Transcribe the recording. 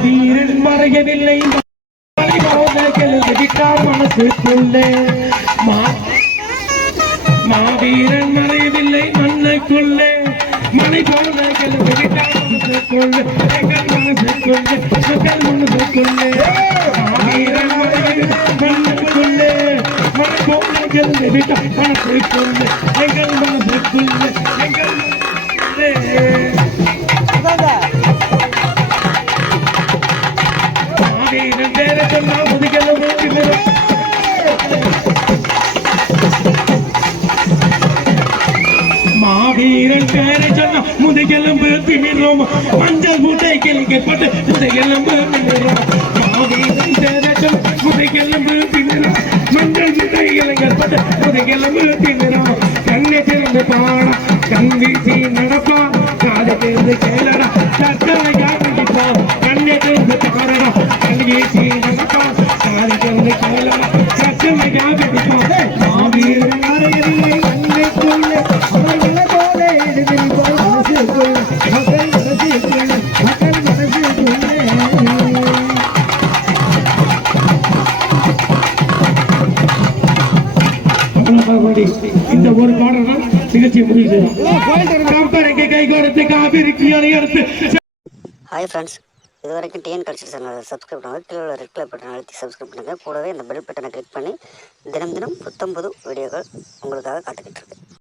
மாவீரன் மறையவில்லை விட்டார் மனசுக்குள்ளே மாவீரன் மறையவில்லை மண்ணுக்குள்ளே மணி போல கிளம்பி விட்டார் மனசுக்குள்ளே எங்கள் மனசுக்குள்ளே மக்கள் மனசுக்குள்ளே மாவீரன் மண்ணுக்குள்ளே மணி போல கிளம்பி விட்டார் மனசுக்குள்ளே எங்கள் மனசுக்குள்ளே எங்கள் மாவீரன் பேர சொன்னா மாவீரன் பேரை சொன்ன முதுகெலும்பு திமிரும் மஞ்சள் மூட்டை கிளிக்கப்பட்டு முதுகெலும்பு திமிரும் மாவீரன் பேரை சொன்ன முதுகெலும்பு திமிரும் மஞ்சள் மூட்டை கிளிக்கப்பட்டு முதுகெலும்பு திமிரும் கண்ணை திறந்து பாடா கண் வீசி நடப்பா காதை திறந்து கேளடா சட்டமையா பிடிப்பா கண்ணை திறந்து பாடடா கண் வீசி நடப்பா காதை திறந்து கேளடா சட்டமையா பிடிப்பா மாவீரன் அறையவில்லை மண்ணுக்குள்ளே இந்த ஒரு பாடல் நிகழ்ச்சியை முடிவு செய்யலாம். கை கொடுத்து காவிரிக்கு அணையடுத்து. ஹாய் ஃப்ரெண்ட்ஸ், இது வரைக்கும் டிஎன் கல்ச்சர் சேனலை சப்ஸ்கிரைப் பண்ணுங்கள். கீழே உள்ள ரெட் கலர் பட்டன் அழுத்தி சப்ஸ்கிரைப் பண்ணுங்கள். கூடவே இந்த பெல் பட்டனை கிளிக் பண்ணி தினம் தினம் புத்தம்புது வீடியோக்கள் உங்களுக்காக காத்துக்கிட்டு இருக்கு.